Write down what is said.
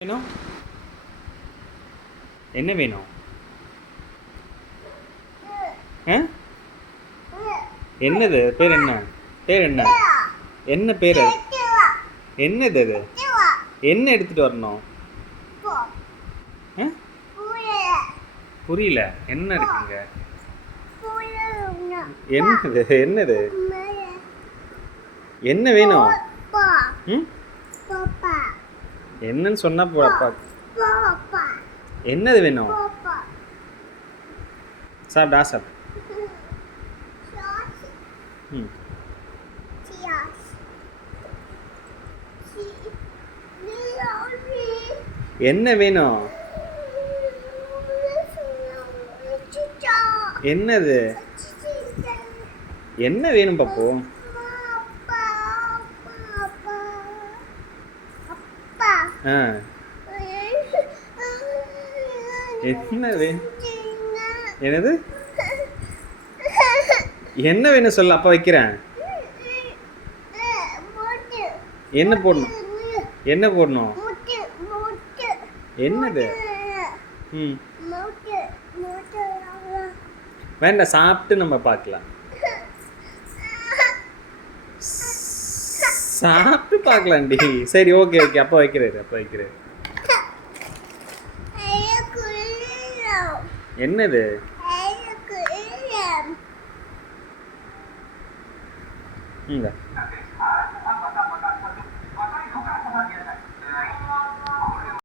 வேணும் என்ன வேணும் ஆ என்னது பேர் என்ன பேர் என்ன என்ன பேர் என்னது அது என்ன எடுத்துட்டு வரணும் ஆ புரியல என்ன இருக்குங்க என்னது என்னது என்ன வேணும் ம் என்னன்னு சொன்னா போடப்பா என்னது வேணும் சாப்பிடா சாப்பிடு ம் என்ன வேணும் என்னது என்ன வேணும் பாப்பு ஆ என்ன வேணும் என்னது என்ன வேணும் சொல்ல அப்பா வைக்கிறேன் என்ன போடணும் என்ன போடணும் என்னது ம் வேண்டாம் சாப்பிட்டு நம்ம பார்க்கலாம் சாப்பிட்டு பார்க்கலாம்டி சரி ஓகே ஓகே அப்பா வைக்கிறாரு அப்பா வைக்கிறாரு என்னது இந்த